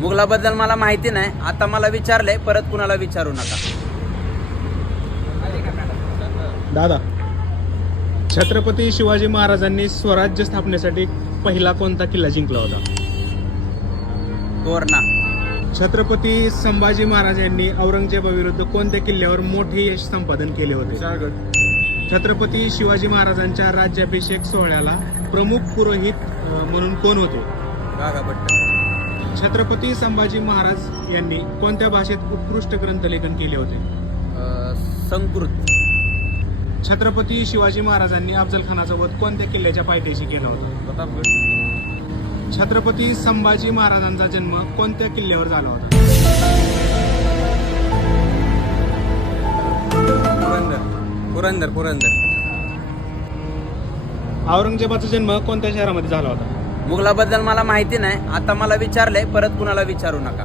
मुघलाबद्दल मला माहिती नाही. आता मला विचारलंय, परत कुणाला विचारू नका. दादा, छत्रपती शिवाजी महाराजांनी स्वराज्य स्थापनेसाठी पहिला कोणता किल्ला जिंकला होता? तोरणा. छत्रपती संभाजी महाराज यांनी औरंगजेबाविरुद्ध कोणत्या किल्ल्यावर मोठे यश संपादन केले होते? छत्रपती शिवाजी महाराजांच्या राज्याभिषेक सोहळ्याला प्रमुख पुरोहित म्हणून कोण होते? गागाभट्ट. छत्रपती संभाजी महाराज यांनी कोणत्या भाषेत उत्कृष्ट ग्रंथलेखन केले होते? संस्कृत. छत्रपती शिवाजी महाराजांनी अफजल खानाचा वध कोणत्या किल्ल्याच्या पायथ्याशी केला होता? प्रतापगड. छत्रपती संभाजी महाराजांचा जन्म कोणत्या किल्ल्यावर झाला होता? पुरंदर. पुरंदर. औरंगजेबाचा जन्म कोणत्या शहरामध्ये झाला होता? मुघलाबद्दल मला माहिती नाही. आता मला विचारलंय, परत कुणाला विचारू नका.